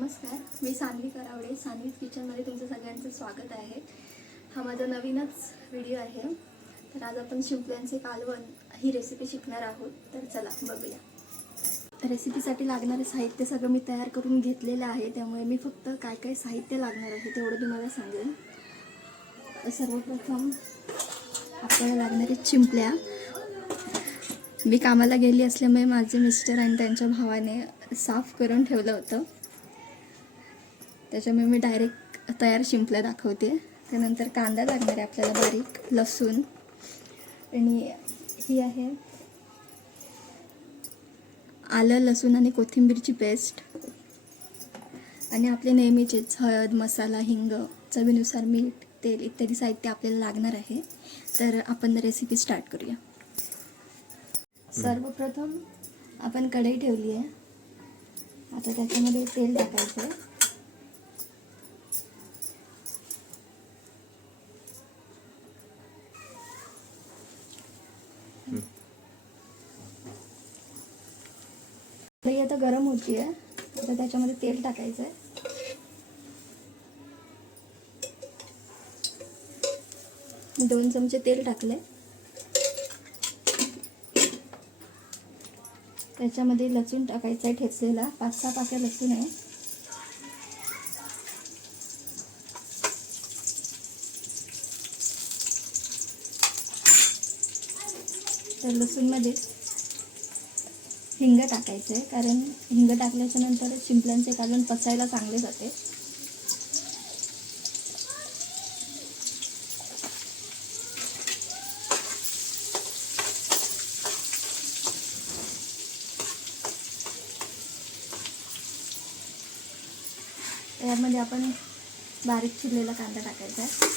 नमस्कार, मी सान्वी करावडे. सान्वीज किचनमध्ये तुमचं सगळ्यांचं स्वागत आहे. हा माझा नवीनच व्हिडिओ आहे. तर आज आपण शिंपल्यांचे कालवण ही रेसिपी शिकणार आहोत. तर चला बघूया. रेसिपीसाठी लागणारे साहित्य सगळं मी तयार करून घेतलेलं आहे, त्यामुळे मी फक्त काय काय साहित्य लागणार आहे तेवढं तुम्हाला सांगेन. सर्वप्रथम आपल्याला लागणारे चिंपल्या. मी कामाला गेली असल्यामुळे माझे मिस्टर आणि त्यांच्या भावाने साफ करून ठेवलं होतं, त्याच्यामुळे मी डायरेक्ट तयार शिंपल्या दाखवते. त्यानंतर कांदा लागणार आहे आपल्याला बारीक, लसूण, आणि ही आहे आलं, लसूण आणि कोथिंबीरची पेस्ट, आणि आपले नेहमीचेच हळद, मसाला, हिंग, चवीनुसार मीठ, तेल इत्यादी साहित्य आपल्याला लागणार आहे. तर आपण रेसिपी स्टार्ट करूया. सर्वप्रथम आपण कढई ठेवली आहे. आता त्याच्यामध्ये तेल टाकायचं आहे. कढई आता गरम होती आहे. आता त्याच्यामध्ये तेल टाकायचं आहे. मी 2 चमचे तेल टाकले. त्याच्यामध्ये लसूण टाकायचा आहे ठेचलेला. 5-6 पाकळ्या लसूण आहे. तर लसूणमध्ये हिंग टाकायचं आहे, कारण हिंग टाकल्याच्या नंतर शिंपल्यांचे कालवण पचायला चांगले जाते. त्यामध्ये आपण बारीक चिरलेला कांदा टाकायचा आहे.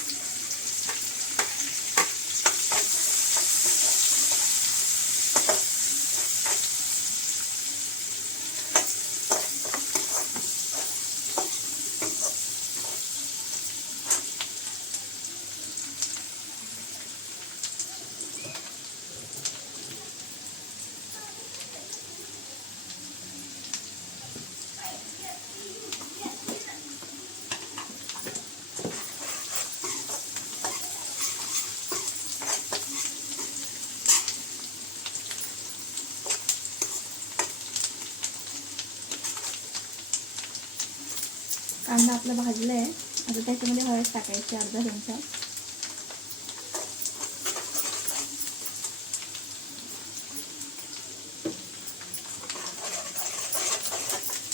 कांदा आपला भाजला आहे. आता त्याच्यामध्ये हळद टाकायची अर्धा चमचा.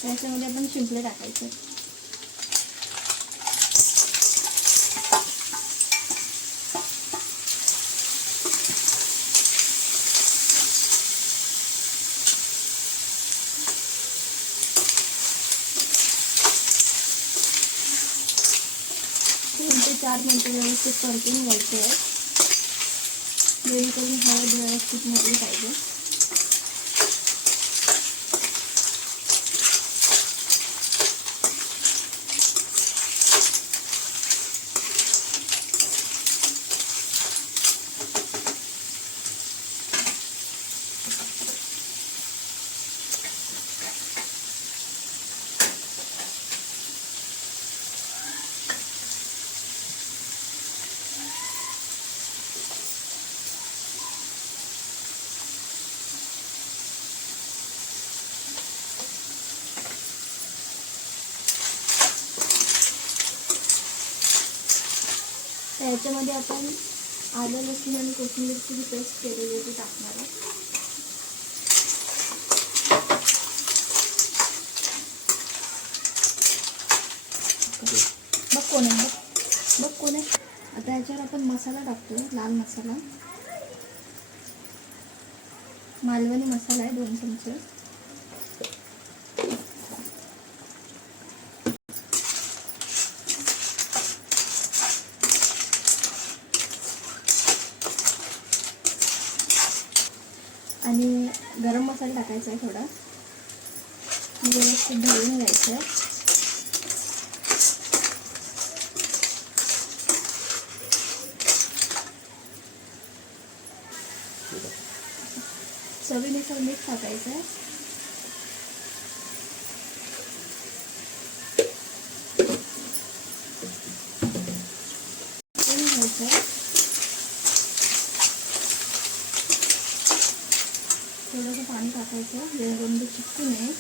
त्याच्यामध्ये आपण शिंपले टाकायचे. ते 4 मिनिटं व्यवस्थित परतून घ्यायचे आहे, जेणेकरून हळद व्यवस्थित मोडली पाहिजे. त्याच्यामध्ये आपण आलं, लसूण आणि कोथिंबीरची जी पेस्ट केलेली आहे ती टाकणार आहे. बघ कोण आहे. आता याच्यावर आपण मसाला टाकतो. लाल मसाला, मालवणी मसाला आहे 2 चमचे. आणि गरम मसाला टाकायचा आहे थोडा. व्यवस्थित ढवळून घ्यायचं आहे. चवीनुसार मीठ टाकायचं आहे. ठेवायचं जेणेकरून ते चिकटू नये.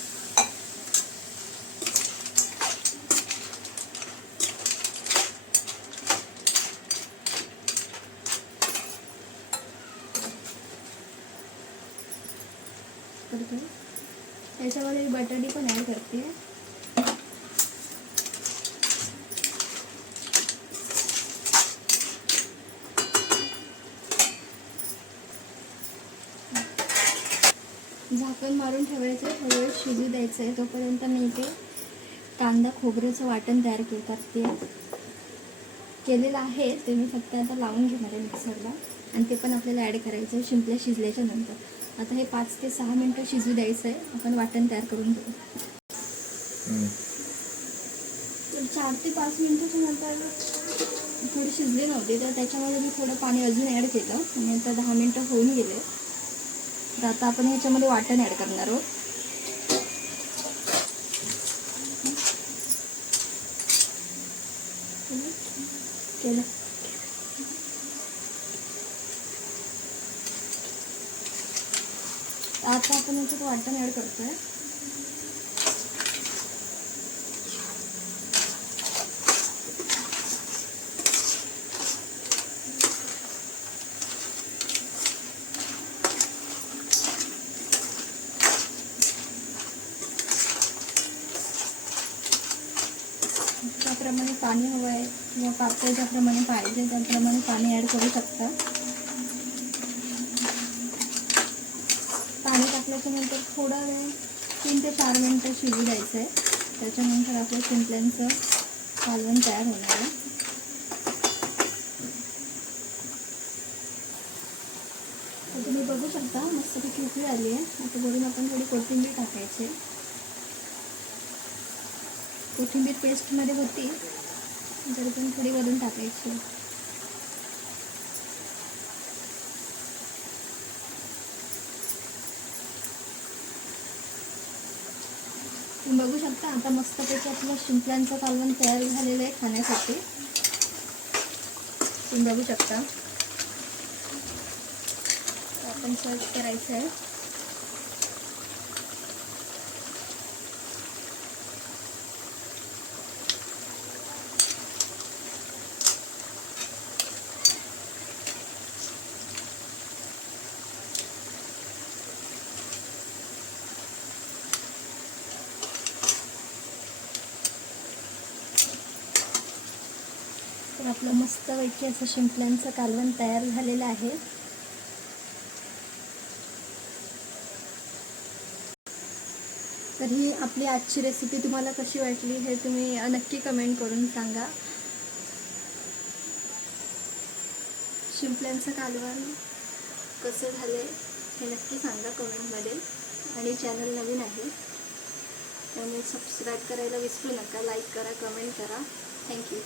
याच्यामध्ये बटाटे पण ॲड करते. झाकण मारून ठेवायचं, थोडा वेळ शिजू द्यायचं आहे. तोपर्यंत मी इथे कांदा खोबऱ्याचं वाटण तयार करते केलेलं आहे. ते मी फक्त आता लावून घेणार आहे मिक्सरला आणि ते पण आपल्याला ॲड करायचं आहे शिंपल्या शिजल्याच्या नंतर. आता हे 5 ते 6 मिनटं शिजू द्यायचं आहे. आपण वाटण तयार करून घेऊ. तर 4 ते 5 मिनटाच्या नंतर थोडी शिजली नव्हती, तर त्याच्यामध्ये मी थोडं पाणी अजून ॲड केलं आणि आता 10 मिनटं होऊन गेले. तर आता आपण ह्याच्यामध्ये वाटण ॲड करणार आहोत. केलं. आता आपण याच्यात वाटण ॲड करतोय. त्याप्रमाणे पाणी हवं आहे किंवा पातळ ज्याप्रमाणे पाहिजे त्याप्रमाणे पाणी ॲड करू शकता. पाणी टाकल्याच्या नंतर थोडा वेळ 3 ते 4 मिनटं शिजू द्यायचं आहे. त्याच्यानंतर आपल्या शिंपल्यांचं कालवण तयार होणार आहे. तर तुम्ही बघू शकता मस्तपैकी उकळी आली आहे. आता वरून आपण थोडी कोथिंबीर टाकायची. कोथिंबीर पेस्टमध्ये होती तरी पण थोडी वरून टाकायची. तुम्ही बघू शकता आता मस्तपैकी आपलं शिंपल्यांचं कालवण तयार झालेलं आहे खाण्यासाठी. तुम्ही बघू शकता. आपण सर्व करायचं आहे. तर आपलं मस्तपैकी असं शिंपल्यांचं कालवण तयार झालेलं आहे. तर ही आपली आजची रेसिपी तुम्हाला कशी वाटली हे तुम्ही नक्की कमेंट करून सांगा. शिंपल्यांचं कालवण कसं झालं हे नक्की सांगा कमेंटमध्ये. आणि चॅनल नवीन आहे त्यामुळे सबस्क्राईब करायला विसरू नका. लाईक करा, कमेंट करा. थँक्यू.